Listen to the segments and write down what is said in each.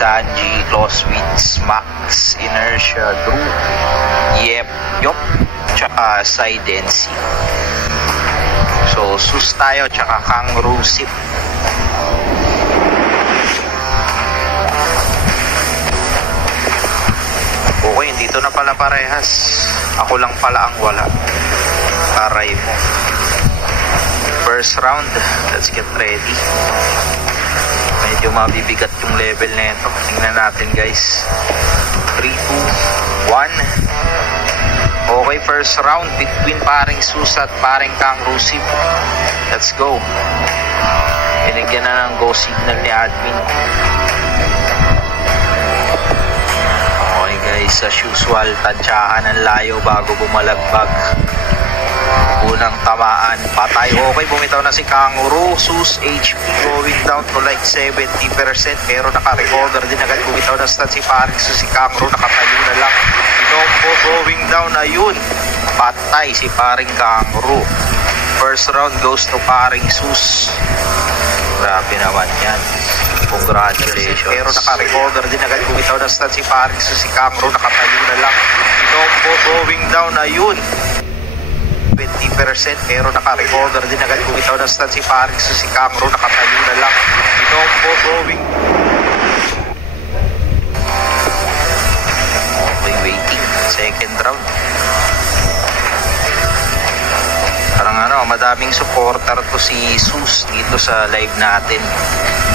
Sanji, Clausewitz, Max, Inertia, Drew, Yop, tsaka Sidency. So, Sus tayo, tsaka Kangaroo Sip. Okay, dito na pala parehas. Ako lang pala ang wala. Aray mo. First round, let's get ready. Medyo mabibigat yung level na ito. Tingnan natin guys. 3, 2, 1. Okay, first round between paring Sus at paring Kangaroo Sip. Let's go. Binigyan na ng go signal ni admin. Okay guys, as usual, tansyahan ang layo bago bumalagbag. Unang tamaan, patay. Okay, bumitaw na si Kangaroo. Sus, HP going down to like 70%, pero naka-recover din agad. Bumitaw na stat si paring Sus. Si Kangaroo nakatayo na lang. Inombo going down, ayun. Patay si paring Kangaroo. First round goes to paring Sus. Grabe naman yan. Congratulations. Pero naka-recover din agad. Bumitaw na stat si paring Sus. Si Kangaroo nakatayo na lang. Inombo going down, ayun. 20%, pero naka-recover din agad. Bumitaw na stat si paring Sus. Si Kangaroo nakatayo na lang. Inombo going. Okay, waiting. Second round. Parang madaming supporter to si Sus dito sa live natin.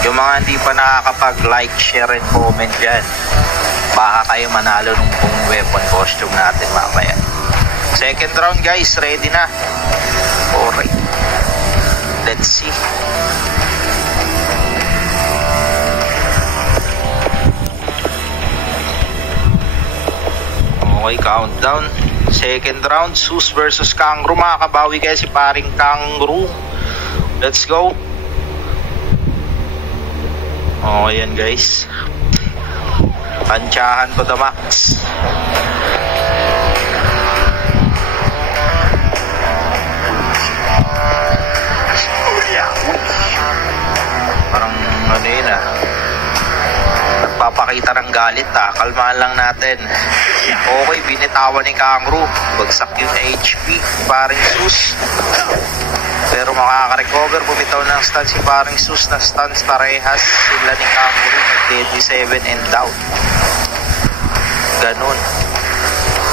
Yung mga hindi pa nakakapag-like, share, and comment dyan, baka kayo manalo ng buong weapon costume natin mamaya. Second round guys, ready na. Alright, let's see. Okay, countdown. Second round, Sus versus Kangaroo. Makakabawi kaya si paring Kangaroo. Let's go. Okay yan guys. Tansyahan to the max. Parang yun nagpapakita ng galit kalmahan lang natin. Okay, binitawan ni Kangaroo. Bagsak yung HP paring Sus, pero makaka-recover. Bumitaw ng stun si paring Sus. Na stuns parehas sila ni Kangaroo. 27 and down.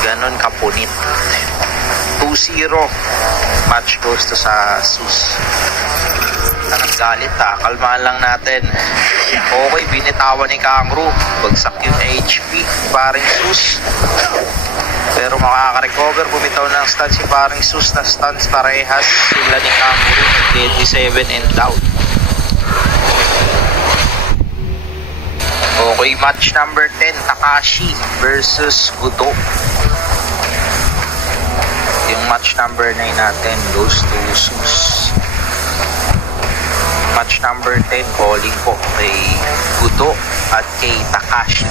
Ganon kapunit. 2-0. Match goes to sa Sus. Anong galit kalmahan lang natin. Okay, binitawan ni Kangaroo. Bagsak yung HP paring Sus, pero makaka-recover. Bumitaw ng stun si paring Sus. Na stuns parehas sila ni Kangaroo. 27 and down. Okay, match number 10, Takashi versus Gudo. Yung match number 9 natin goes to Sus. Match number 10, calling po kay Gudo at kay Takashi.